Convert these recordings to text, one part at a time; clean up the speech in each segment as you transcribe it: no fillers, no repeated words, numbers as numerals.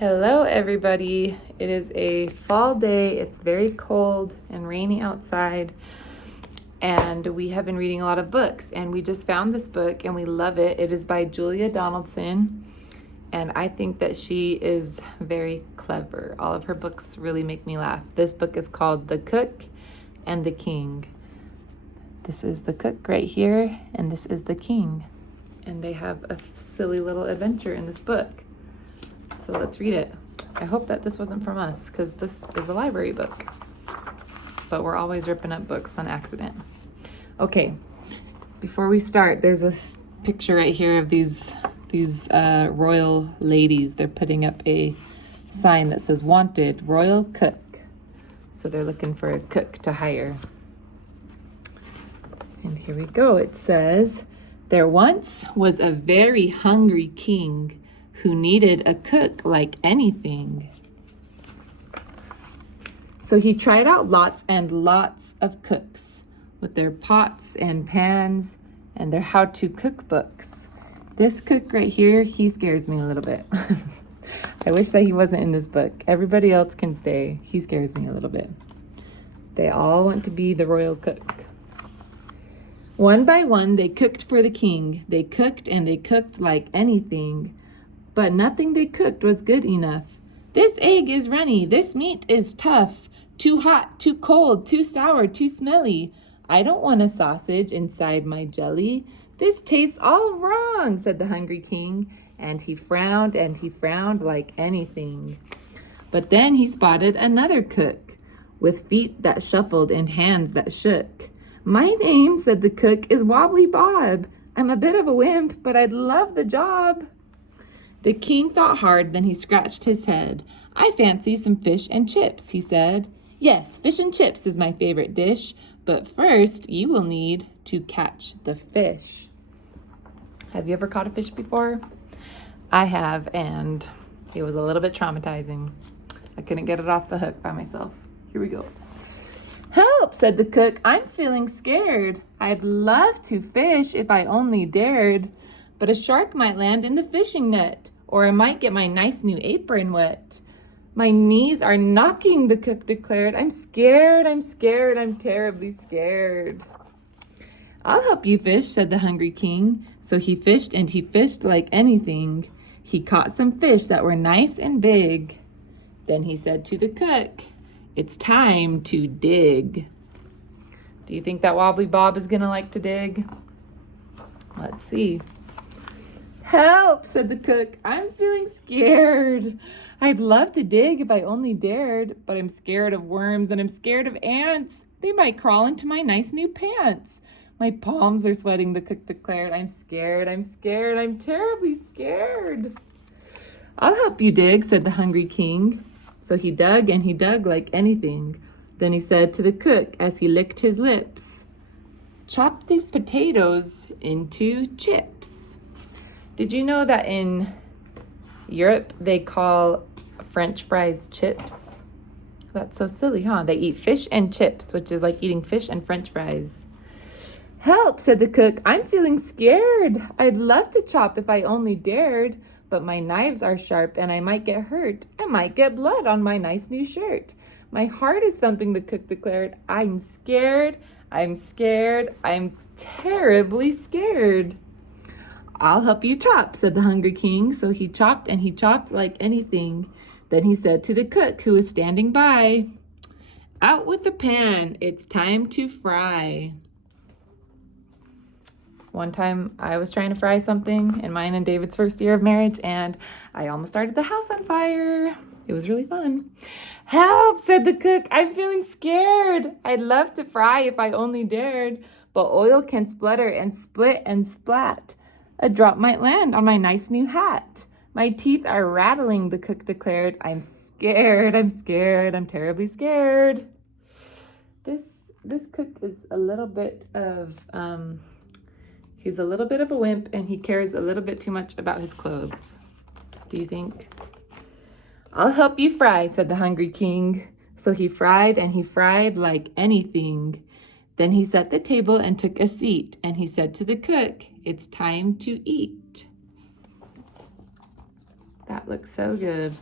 Hello, everybody. It is a fall day. It's very cold and rainy outside, and we have been reading a lot of books. And we just found this book, and we love it. It is by Julia Donaldson, and I think that she is very clever. All of her books really make me laugh. This book is called The Cook and the King. This is the cook right here, and this is the king. And they have a silly little adventure in this book. So let's read it. I hope that this wasn't from us, because this is a library book. But we're always ripping up books on accident. Okay, before we start, there's a picture right here of these royal ladies. They're putting up a sign that says "Wanted Royal Cook." So they're looking for a cook to hire. And here we go. It says, "There once was a very hungry king who needed a cook like anything. So he tried out lots and lots of cooks with their pots and pans and their how-to cookbooks. This cook right here, he scares me a little bit." I wish that he wasn't in this book. Everybody else can stay. He scares me a little bit. They all want to be the royal cook. One by one, they cooked for the king. They cooked and they cooked like anything. But nothing they cooked was good enough. "This egg is runny. This meat is tough. Too hot, too cold, too sour, too smelly. I don't want a sausage inside my jelly. This tastes all wrong," said the hungry king. And he frowned like anything. But then he spotted another cook with feet that shuffled and hands that shook. "My name," said the cook, "is Wobbly Bob. I'm a bit of a wimp, but I'd love the job." The king thought hard, then he scratched his head. "I fancy some fish and chips," he said. "Yes, fish and chips is my favorite dish, but first you will need to catch the fish." Have you ever caught a fish before? I have, and it was a little bit traumatizing. I couldn't get it off the hook by myself. Here we go. "Help," said the cook. "I'm feeling scared. I'd love to fish if I only dared, but a shark might land in the fishing net, or I might get my nice new apron wet." "My knees are knocking," the cook declared. I'm scared, I'm terribly scared." "I'll help you fish," said the hungry king. So he fished and he fished like anything. He caught some fish that were nice and big. Then he said to the cook, "It's time to dig." Do you think that Wobbly Bob is gonna like to dig? Let's see. "Help," said the cook. "I'm feeling scared. I'd love to dig if I only dared, but I'm scared of worms and I'm scared of ants. They might crawl into my nice new pants. My palms are sweating," the cook declared. I'm scared, I'm terribly scared." "I'll help you dig," said the hungry king. So he dug and he dug like anything. Then he said to the cook as he licked his lips, "Chop these potatoes into chips." Did you know that in Europe they call French fries chips? That's so silly, huh? They eat fish and chips, which is like eating fish and French fries. "Help," said the cook. "I'm feeling scared. I'd love to chop if I only dared, but my knives are sharp and I might get hurt. I might get blood on my nice new shirt. My heart is thumping," the cook declared. I'm scared, I'm terribly scared." "I'll help you chop," said the hungry king. So he chopped and he chopped like anything. Then he said to the cook who was standing by, "Out with the pan, it's time to fry." One time I was trying to fry something in mine and David's first year of marriage, and I almost started the house on fire. It was really fun. "Help," said the cook. "I'm feeling scared. I'd love to fry if I only dared, but oil can splutter and split and splat. A drop might land on my nice new hat. My teeth are rattling," the cook declared. I'm scared, I'm terribly scared." This cook is a little bit of he's a little bit of a wimp, and he cares a little bit too much about his clothes. Do you think? "I'll help you fry," said the hungry king. So he fried and he fried like anything. Then he set the table and took a seat, and he said to the cook, "It's time to eat." That looks so good.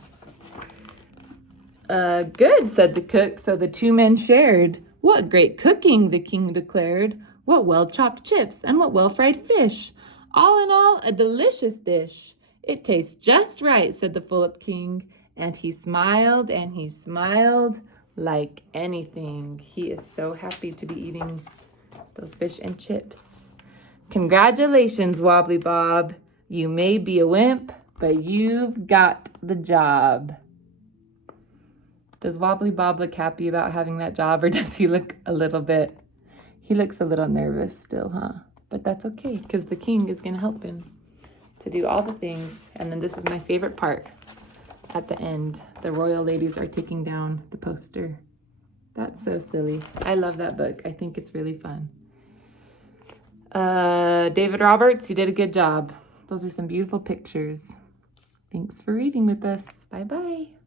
Good, said the cook. So the two men shared. What great cooking, the king declared. What well-chopped chips and what well-fried fish. All in all, a delicious dish. It tastes just right, said the full-up king. And he smiled like anything. He is so happy to be eating those fish and chips. Congratulations, Wobbly Bob. You may be a wimp, but you've got the job. Does Wobbly Bob look happy about having that job, or does he look a little bit, he looks a little nervous still, huh? But that's okay, because the king is going to help him to do all the things. And then this is my favorite part. At the end, the royal ladies are taking down the poster. That's so silly. I love that book. I think it's really fun. David Roberts, you did a good job. Those are some beautiful pictures. Thanks for reading with us. Bye-bye.